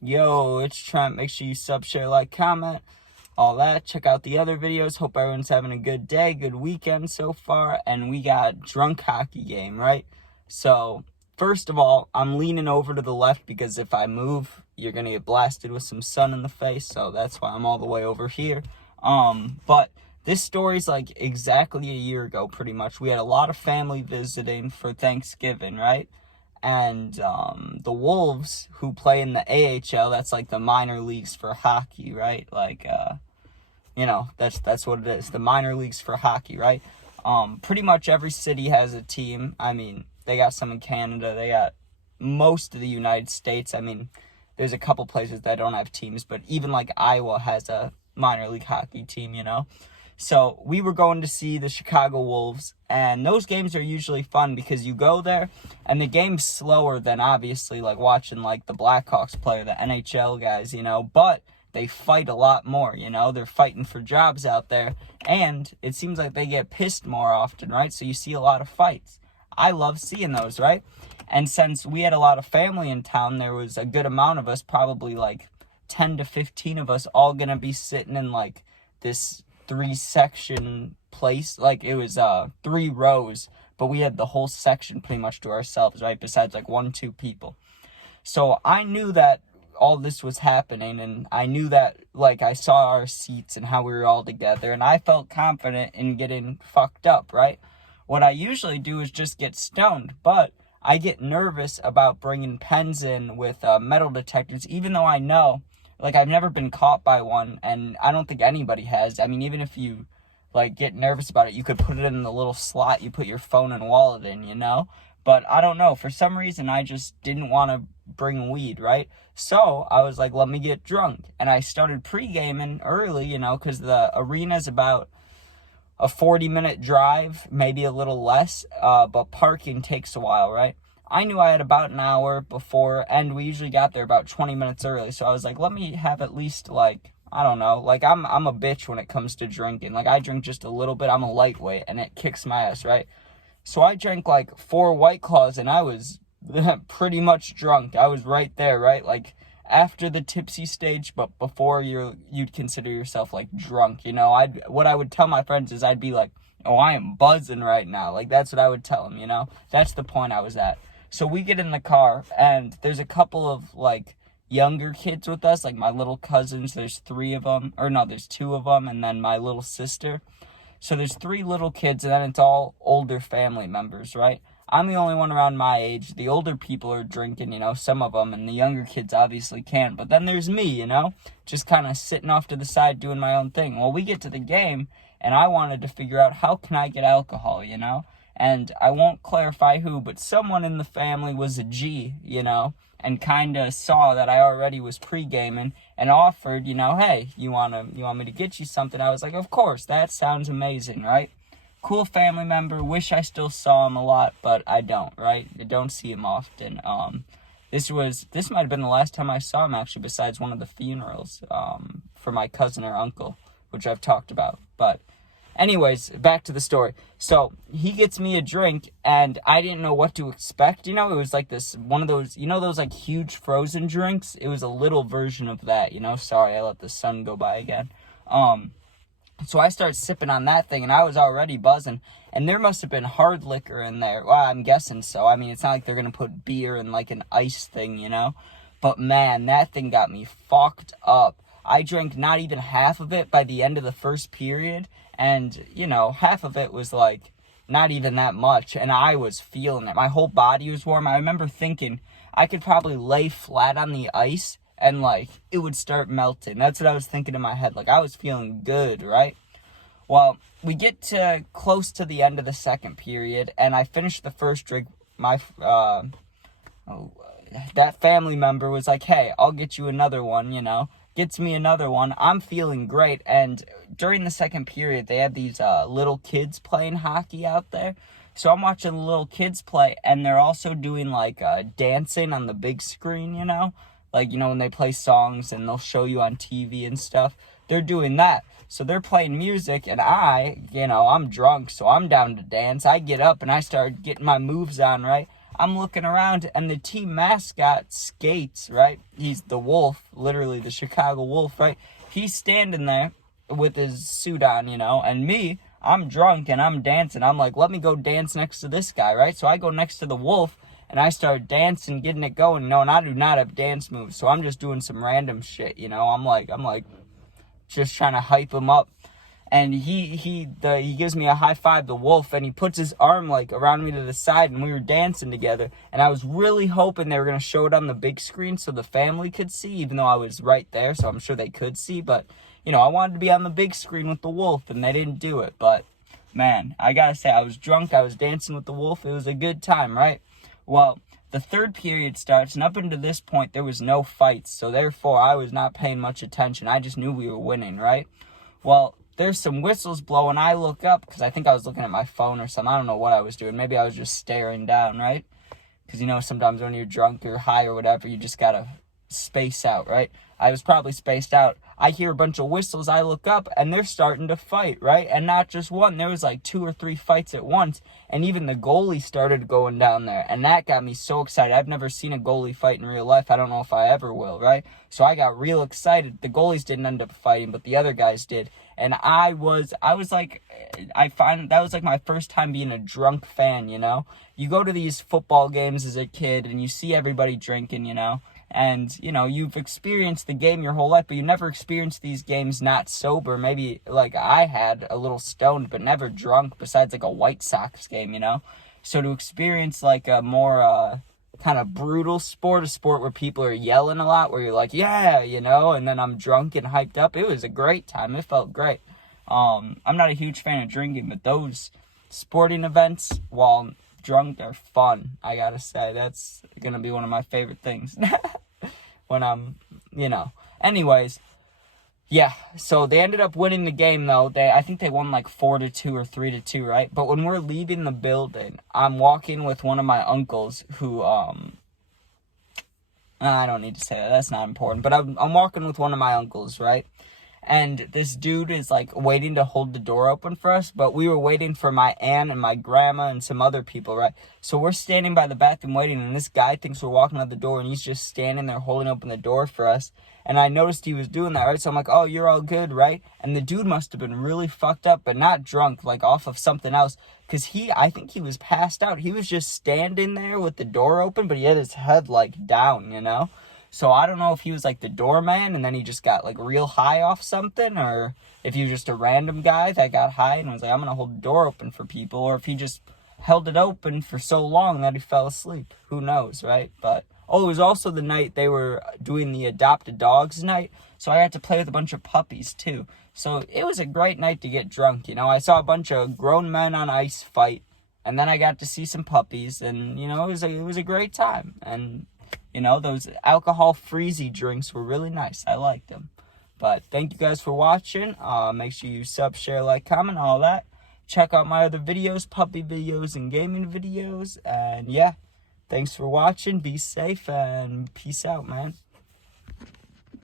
Yo, it's Trent. Make sure you sub, share, like, comment, all that. Check out the other videos. Hope everyone's having a good day, good weekend so far. And we got drunk hockey game, right? So, first of all, I'm leaning over to the left because if I move, you're going to get blasted with some sun in the face. So that's why I'm all the way over here. But this story's like exactly a year ago, pretty much. We had a lot of family visiting for Thanksgiving, right? And the Wolves, who play in the AHL, that's like the minor leagues for hockey, right? Like, that's what it is, the minor leagues for hockey, right? Pretty much every city has a team. I mean, they got some in Canada, they got most of the United States. I mean, there's a couple places that don't have teams, but even like Iowa has a minor league hockey team, So we were going to see the Chicago Wolves, and those games are usually fun because you go there, and the game's slower than obviously like watching like the Blackhawks play or the NHL guys, but they fight a lot more, they're fighting for jobs out there, and it seems like they get pissed more often, right? So you see a lot of fights. I love seeing those, right? And since we had a lot of family in town, there was a good amount of us, probably like 10 to 15 of us, all gonna be sitting in like this 3-section place. Like it was 3 rows, but we had the whole section pretty much to ourselves, right? Besides like 1-2 people. So I knew that all this was happening, and I knew that like I saw our seats and how we were all together, and I felt confident in getting fucked up, right? What I usually do is just get stoned, but I get nervous about bringing pens in with metal detectors, even though I know, like, I've never been caught by one, and I don't think anybody has. I mean, even if you, like, get nervous about it, you could put it in the little slot you put your phone and wallet in, But I don't know. For some reason, I just didn't want to bring weed, right? So I was like, let me get drunk. And I started pre-gaming early, because the arena's about a 40-minute drive, maybe a little less, but parking takes a while, right? I knew I had about an hour before, and we usually got there about 20 minutes early, so I was like, let me have at least, like, I don't know, like, I'm a bitch when it comes to drinking. Like, I drink just a little bit, I'm a lightweight, and it kicks my ass, right? So I drank, like, 4 White Claws, and I was pretty much drunk. I was right there, right? Like, after the tipsy stage, but before you'd consider yourself, like, drunk, what I would tell my friends is I'd be like, oh, I am buzzing right now. Like, that's what I would tell them, That's the point I was at. So we get in the car, and there's a couple of, like, younger kids with us, like my little cousins. There's 3 of them, or no, there's 2 of them, and then my little sister. So there's 3 little kids, and then it's all older family members, right? I'm the only one around my age. The older people are drinking, some of them, and the younger kids obviously can't. But then there's me, just kind of sitting off to the side doing my own thing. Well, we get to the game, and I wanted to figure out how can I get alcohol, And I won't clarify who, but someone in the family was a G, and kind of saw that I already was pre-gaming and offered, hey, you want me to get you something? I was like, of course, that sounds amazing, right? Cool family member. Wish I still saw him a lot, but I don't, right? I don't see him often. This might have been the last time I saw him, actually, besides one of the funerals, for my cousin or uncle, which I've talked about, but anyways, back to the story. So he gets me a drink, and I didn't know what to expect. It was like one of those, those like huge frozen drinks. It was a little version of that. Sorry, I let the sun go by again. So I started sipping on that thing, and I was already buzzing. And there must have been hard liquor in there. Well, I'm guessing so. I mean, it's not like they're gonna put beer in like an ice thing, But man, that thing got me fucked up. I drank not even half of it by the end of the first period. And, half of it was, like, not even that much, and I was feeling it. My whole body was warm. I remember thinking I could probably lay flat on the ice, and, like, it would start melting. That's what I was thinking in my head. Like, I was feeling good, right? Well, we get to close to the end of the second period, and I finished the first drink. That family member was like, hey, I'll get you another one, Gets me another one. I'm feeling great. And during the second period, they had these little kids playing hockey out there. So I'm watching the little kids play, and they're also doing like dancing on the big screen, like, when they play songs and they'll show you on TV and stuff. They're doing that. So they're playing music, and I'm drunk, so I'm down to dance. I get up and I start getting my moves on, right? I'm looking around, and the team mascot skates, right? He's the Wolf, literally the Chicago Wolf, right? He's standing there with his suit on, and me, I'm drunk and I'm dancing. I'm like, let me go dance next to this guy, right? So I go next to the Wolf, and I start dancing, getting it going, and I do not have dance moves, so I'm just doing some random shit, I'm like just trying to hype him up. And he gives me a high five, the Wolf, and he puts his arm like around me to the side, and we were dancing together. And I was really hoping they were gonna show it on the big screen so the family could see, even though I was right there, so I'm sure they could see. But I wanted to be on the big screen with the Wolf, and they didn't do it. But man, I gotta say, I was drunk, I was dancing with the Wolf. It was a good time, right? Well, the third period starts, and up until this point, there was no fights, so therefore I was not paying much attention. I just knew we were winning, right? Well, there's some whistles blowing. I look up because I think I was looking at my phone or something. I don't know what I was doing. Maybe I was just staring down, right? Because, sometimes when you're drunk or high or whatever, you just got to space out, right? I was probably spaced out. I hear a bunch of whistles. I look up, and they're starting to fight, right? And not just one. There was like 2 or 3 fights at once. And even the goalie started going down there. And that got me so excited. I've never seen a goalie fight in real life. I don't know if I ever will, right? So I got real excited. The goalies didn't end up fighting, but the other guys did. And I was like, I find that was like my first time being a drunk fan, You go to these football games as a kid, and you see everybody drinking, and, you've experienced the game your whole life, but you never experienced these games not sober. Maybe, like, I had a little stoned, but never drunk, besides, like, a White Sox game, So to experience, like, a more, kind of brutal sport, a sport where people are yelling a lot, where you're like, yeah, and then I'm drunk and hyped up. It was a great time. It felt great. I'm not a huge fan of drinking, but those sporting events, while drunk, are fun. I gotta say, that's gonna be one of my favorite things when I'm, Anyways, yeah, so they ended up winning the game, though. I think they won like 4-2 or 3-2, right? But when we're leaving the building, I'm walking with one of my uncles who, I don't need to say that. That's not important. But I'm walking with one of my uncles, right? And this dude is, like, waiting to hold the door open for us. But we were waiting for my aunt and my grandma and some other people, right? So we're standing by the bathroom waiting. And this guy thinks we're walking out the door. And he's just standing there holding open the door for us. And I noticed he was doing that, right? So I'm like, oh, you're all good, right? And the dude must have been really fucked up, but not drunk, like off of something else. Because I think he was passed out. He was just standing there with the door open, but he had his head, like, down, So I don't know if he was, like, the doorman and then he just got, like, real high off something. Or if he was just a random guy that got high and was like, I'm going to hold the door open for people. Or if he just held it open for so long that he fell asleep. Who knows, right? But it was also the night they were doing the adopted dogs night, so I had to play with a bunch of puppies, too. So it was a great night to get drunk, I saw a bunch of grown men on ice fight, and then I got to see some puppies, and, it was a great time. And, those alcohol freezy drinks were really nice. I liked them. But thank you guys for watching. Make sure you sub, share, like, comment, all that. Check out my other videos, puppy videos, and gaming videos, and yeah. Thanks for watching. Be safe and peace out, man.